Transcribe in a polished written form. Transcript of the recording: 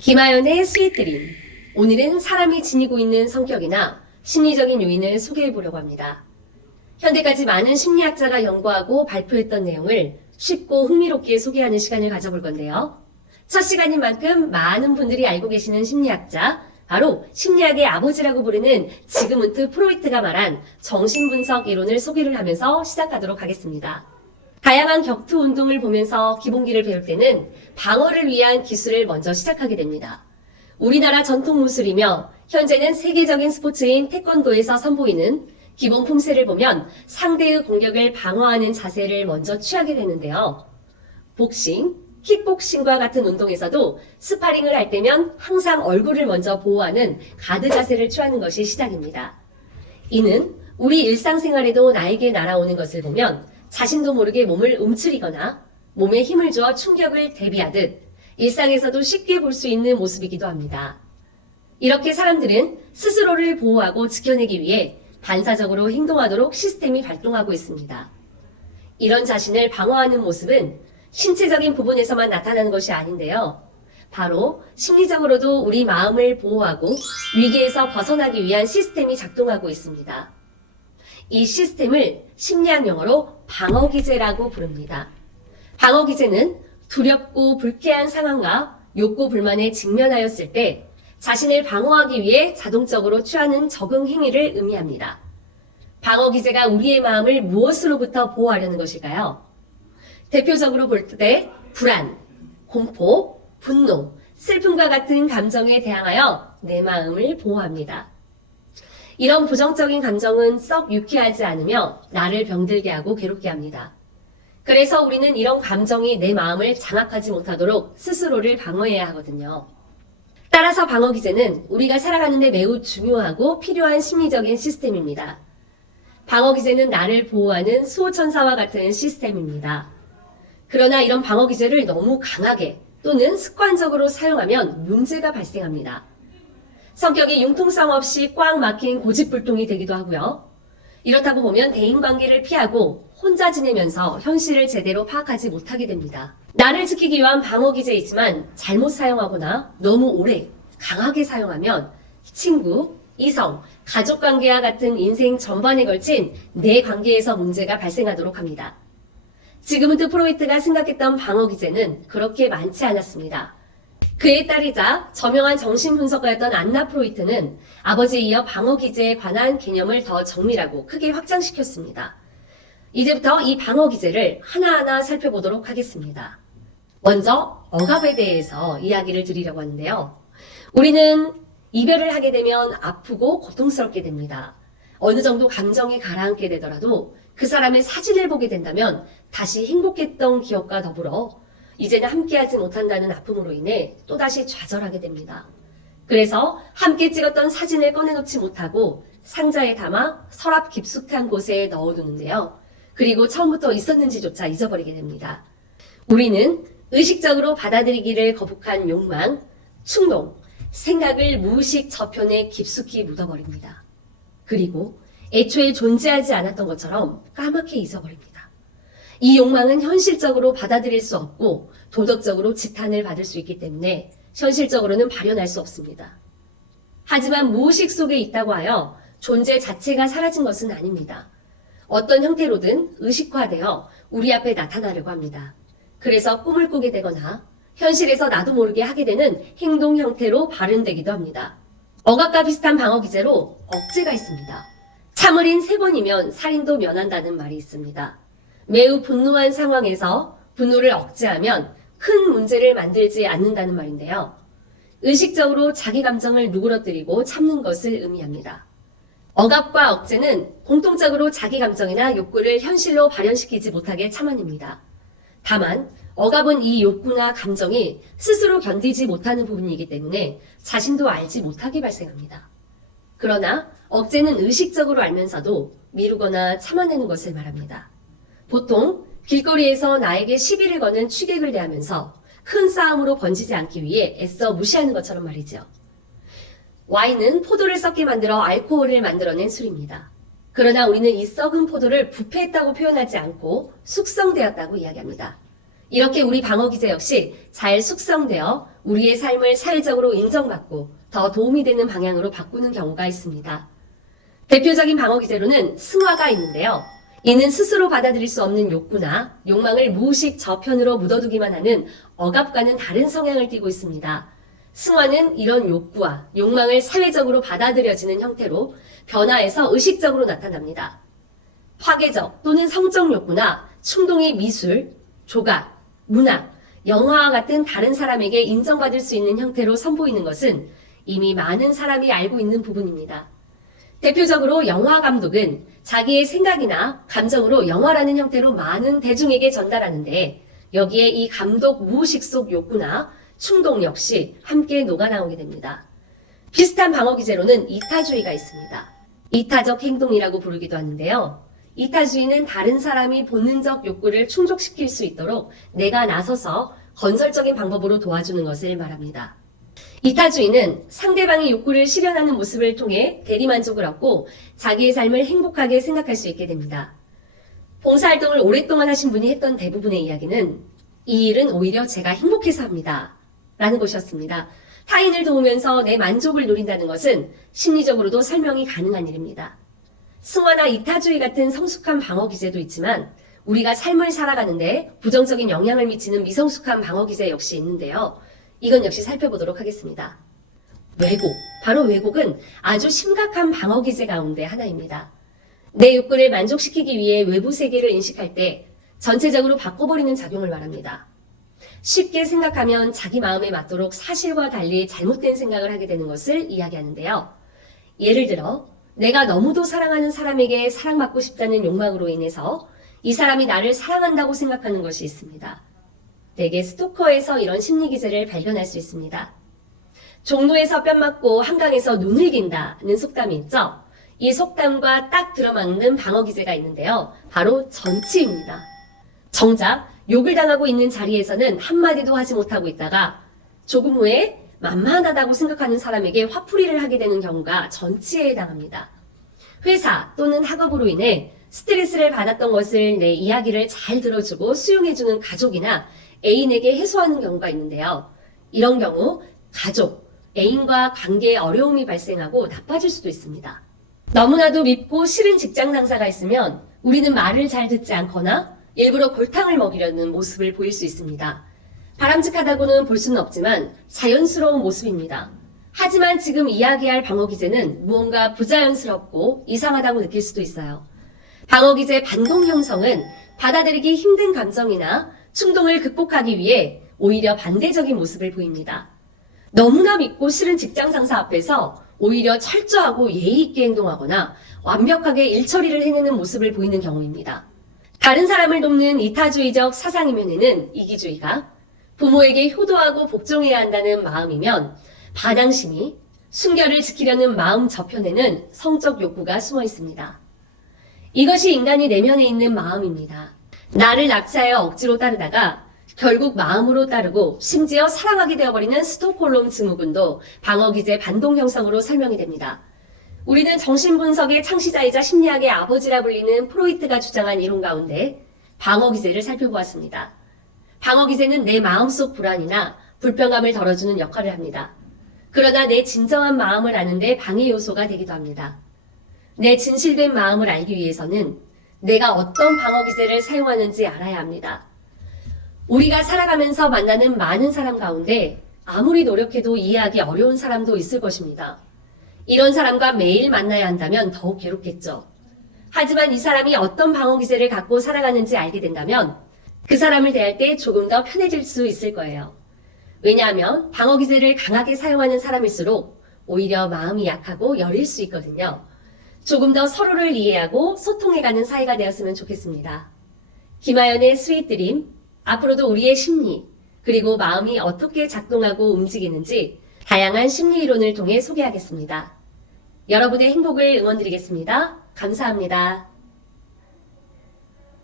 김하연의 스윗드림. 오늘은 사람이 지니고 있는 성격이나 심리적인 요인을 소개해 보려고 합니다. 현대까지 많은 심리학자가 연구하고 발표했던 내용을 쉽고 흥미롭게 소개하는 시간을 가져볼 건데요. 첫 시간인 만큼 많은 분들이 알고 계시는 심리학자, 바로 심리학의 아버지라고 부르는 지그문트 프로이트가 말한 정신분석 이론을 소개를 하면서 시작하도록 하겠습니다. 다양한 격투 운동을 보면서 기본기를 배울 때는 방어를 위한 기술을 먼저 시작하게 됩니다. 우리나라 전통 무술이며 현재는 세계적인 스포츠인 태권도에서 선보이는 기본 품새를 보면 상대의 공격을 방어하는 자세를 먼저 취하게 되는데요. 복싱, 킥복싱과 같은 운동에서도 스파링을 할 때면 항상 얼굴을 먼저 보호하는 가드 자세를 취하는 것이 시작입니다. 이는 우리 일상생활에도 나에게 날아오는 것을 보면 자신도 모르게 몸을 움츠리거나 몸에 힘을 주어 충격을 대비하듯 일상에서도 쉽게 볼 수 있는 모습이기도 합니다. 이렇게 사람들은 스스로를 보호하고 지켜내기 위해 반사적으로 행동하도록 시스템이 발동하고 있습니다. 이런 자신을 방어하는 모습은 신체적인 부분에서만 나타나는 것이 아닌데요. 바로 심리적으로도 우리 마음을 보호하고 위기에서 벗어나기 위한 시스템이 작동하고 있습니다. 이 시스템을 심리학 용어로 방어기제라고 부릅니다. 방어기제는 두렵고 불쾌한 상황과 욕구 불만에 직면하였을 때 자신을 방어하기 위해 자동적으로 취하는 적응 행위를 의미합니다. 방어기제가 우리의 마음을 무엇으로부터 보호하려는 것일까요? 대표적으로 볼 때 불안, 공포, 분노, 슬픔과 같은 감정에 대항하여 내 마음을 보호합니다. 이런 부정적인 감정은 썩 유쾌하지 않으며 나를 병들게 하고 괴롭게 합니다. 그래서 우리는 이런 감정이 내 마음을 장악하지 못하도록 스스로를 방어해야 하거든요. 따라서 방어기제는 우리가 살아가는 데 매우 중요하고 필요한 심리적인 시스템입니다. 방어기제는 나를 보호하는 수호천사와 같은 시스템입니다. 그러나 이런 방어기제를 너무 강하게 또는 습관적으로 사용하면 문제가 발생합니다. 성격이 융통성 없이 꽉 막힌 고집불통이 되기도 하고요. 이렇다고 보면 대인관계를 피하고 혼자 지내면서 현실을 제대로 파악하지 못하게 됩니다. 나를 지키기 위한 방어기제이지만 잘못 사용하거나 너무 오래 강하게 사용하면 친구, 이성, 가족관계와 같은 인생 전반에 걸친 내 관계에서 문제가 발생하도록 합니다. 지그문트 프로이트가 생각했던 방어기제는 그렇게 많지 않았습니다. 그의 딸이자 저명한 정신분석가였던 안나 프로이트는 아버지에 이어 방어기제에 관한 개념을 더 정밀하고 크게 확장시켰습니다. 이제부터 이 방어기제를 하나하나 살펴보도록 하겠습니다. 먼저 억압에 대해서 이야기를 드리려고 하는데요. 우리는 이별을 하게 되면 아프고 고통스럽게 됩니다. 어느 정도 감정이 가라앉게 되더라도 그 사람의 사진을 보게 된다면 다시 행복했던 기억과 더불어 이제는 함께하지 못한다는 아픔으로 인해 또다시 좌절하게 됩니다. 그래서 함께 찍었던 사진을 꺼내놓지 못하고 상자에 담아 서랍 깊숙한 곳에 넣어두는데요. 그리고 처음부터 있었는지조차 잊어버리게 됩니다. 우리는 의식적으로 받아들이기를 거북한 욕망, 충동, 생각을 무의식 저편에 깊숙이 묻어버립니다. 그리고 애초에 존재하지 않았던 것처럼 까맣게 잊어버립니다. 이 욕망은 현실적으로 받아들일 수 없고 도덕적으로 지탄을 받을 수 있기 때문에 현실적으로는 발현할 수 없습니다. 하지만 무의식 속에 있다고 하여 존재 자체가 사라진 것은 아닙니다. 어떤 형태로든 의식화되어 우리 앞에 나타나려고 합니다. 그래서 꿈을 꾸게 되거나 현실에서 나도 모르게 하게 되는 행동 형태로 발현되기도 합니다. 억압과 비슷한 방어기제로 억제가 있습니다. 참을인 3번이면 살인도 면한다는 말이 있습니다. 매우 분노한 상황에서 분노를 억제하면 큰 문제를 만들지 않는다는 말인데요. 의식적으로 자기 감정을 누그러뜨리고 참는 것을 의미합니다. 억압과 억제는 공통적으로 자기 감정이나 욕구를 현실로 발현시키지 못하게 참아냅니다. 다만 억압은 이 욕구나 감정이 스스로 견디지 못하는 부분이기 때문에 자신도 알지 못하게 발생합니다. 그러나 억제는 의식적으로 알면서도 미루거나 참아내는 것을 말합니다. 보통 길거리에서 나에게 시비를 거는 취객을 대하면서 큰 싸움으로 번지지 않기 위해 애써 무시하는 것처럼 말이죠. 와인은 포도를 썩게 만들어 알코올을 만들어낸 술입니다. 그러나 우리는 이 썩은 포도를 부패했다고 표현하지 않고 숙성되었다고 이야기합니다. 이렇게 우리 방어기제 역시 잘 숙성되어 우리의 삶을 사회적으로 인정받고 더 도움이 되는 방향으로 바꾸는 경우가 있습니다. 대표적인 방어 기제로는 승화가 있는데요. 이는 스스로 받아들일 수 없는 욕구나 욕망을 무의식 저편으로 묻어두기만 하는 억압과는 다른 성향을 띠고 있습니다. 승화는 이런 욕구와 욕망을 사회적으로 받아들여지는 형태로 변화해서 의식적으로 나타납니다. 파괴적 또는 성적 욕구나 충동이 미술, 조각, 문학, 영화와 같은 다른 사람에게 인정받을 수 있는 형태로 선보이는 것은 이미 많은 사람이 알고 있는 부분입니다. 대표적으로 영화 감독은 자기의 생각이나 감정으로 영화라는 형태로 많은 대중에게 전달하는데 여기에 이 감독 무의식 속 욕구나 충동 역시 함께 녹아나오게 됩니다. 비슷한 방어 기제로는 이타주의가 있습니다. 이타적 행동이라고 부르기도 하는데요. 이타주의는 다른 사람이 본능적 욕구를 충족시킬 수 있도록 내가 나서서 건설적인 방법으로 도와주는 것을 말합니다. 이타주의는 상대방의 욕구를 실현하는 모습을 통해 대리만족을 얻고 자기의 삶을 행복하게 생각할 수 있게 됩니다. 봉사활동을 오랫동안 하신 분이 했던 대부분의 이야기는 이 일은 오히려 제가 행복해서 합니다. 라는 것이었습니다. 타인을 도우면서 내 만족을 누린다는 것은 심리적으로도 설명이 가능한 일입니다. 승화나 이타주의 같은 성숙한 방어 기제도 있지만 우리가 삶을 살아가는데 부정적인 영향을 미치는 미성숙한 방어 기제 역시 있는데요. 이건 역시 살펴보도록 하겠습니다. 왜곡, 바로 왜곡은 아주 심각한 방어 기제 가운데 하나입니다. 내 욕구를 만족시키기 위해 외부 세계를 인식할 때 전체적으로 바꿔버리는 작용을 말합니다. 쉽게 생각하면 자기 마음에 맞도록 사실과 달리 잘못된 생각을 하게 되는 것을 이야기하는데요. 예를 들어 내가 너무도 사랑하는 사람에게 사랑받고 싶다는 욕망으로 인해서 이 사람이 나를 사랑한다고 생각하는 것이 있습니다. 대개 스토커에서 이런 심리 기제를 발견할 수 있습니다. 종로에서 뺨 맞고 한강에서 눈을 긴다는 속담이 있죠. 이 속담과 딱 들어맞는 방어 기제가 있는데요. 바로 전치입니다. 정작 욕을 당하고 있는 자리에서는 한마디도 하지 못하고 있다가 조금 후에 만만하다고 생각하는 사람에게 화풀이를 하게 되는 경우가 전치에 해당합니다. 회사 또는 학업으로 인해 스트레스를 받았던 것을 내 이야기를 잘 들어주고 수용해주는 가족이나 애인에게 해소하는 경우가 있는데요. 이런 경우 가족, 애인과 관계에 어려움이 발생하고 나빠질 수도 있습니다. 너무나도 밉고 싫은 직장 상사가 있으면 우리는 말을 잘 듣지 않거나 일부러 골탕을 먹이려는 모습을 보일 수 있습니다. 바람직하다고는 볼 수는 없지만 자연스러운 모습입니다. 하지만 지금 이야기할 방어 기제는 무언가 부자연스럽고 이상하다고 느낄 수도 있어요. 방어 기제 반동 형성은 받아들이기 힘든 감정이나 충동을 극복하기 위해 오히려 반대적인 모습을 보입니다. 너무나 믿고 싫은 직장 상사 앞에서 오히려 철저하고 예의 있게 행동하거나 완벽하게 일처리를 해내는 모습을 보이는 경우입니다. 다른 사람을 돕는 이타주의적 사상이면에는 이기주의가, 부모에게 효도하고 복종해야 한다는 마음이면 반항심이, 순결을 지키려는 마음 저편에는 성적 욕구가 숨어 있습니다. 이것이 인간이 내면에 있는 마음입니다. 나를 납치하여 억지로 따르다가 결국 마음으로 따르고 심지어 사랑하게 되어버리는 스톡홀름 증후군도 방어기제 반동 형성으로 설명이 됩니다. 우리는 정신분석의 창시자이자 심리학의 아버지라 불리는 프로이트가 주장한 이론 가운데 방어기제를 살펴보았습니다. 방어기제는 내 마음속 불안이나 불편감을 덜어주는 역할을 합니다. 그러나 내 진정한 마음을 아는 데 방해 요소가 되기도 합니다. 내 진실된 마음을 알기 위해서는 내가 어떤 방어기제를 사용하는지 알아야 합니다. 우리가 살아가면서 만나는 많은 사람 가운데 아무리 노력해도 이해하기 어려운 사람도 있을 것입니다. 이런 사람과 매일 만나야 한다면 더욱 괴롭겠죠. 하지만 이 사람이 어떤 방어기제를 갖고 살아가는지 알게 된다면 그 사람을 대할 때 조금 더 편해질 수 있을 거예요. 왜냐하면 방어기제를 강하게 사용하는 사람일수록 오히려 마음이 약하고 여릴 수 있거든요. 조금 더 서로를 이해하고 소통해가는 사이가 되었으면 좋겠습니다. 김하연의 스윗 드림, 앞으로도 우리의 심리, 그리고 마음이 어떻게 작동하고 움직이는지 다양한 심리 이론을 통해 소개하겠습니다. 여러분의 행복을 응원드리겠습니다. 감사합니다.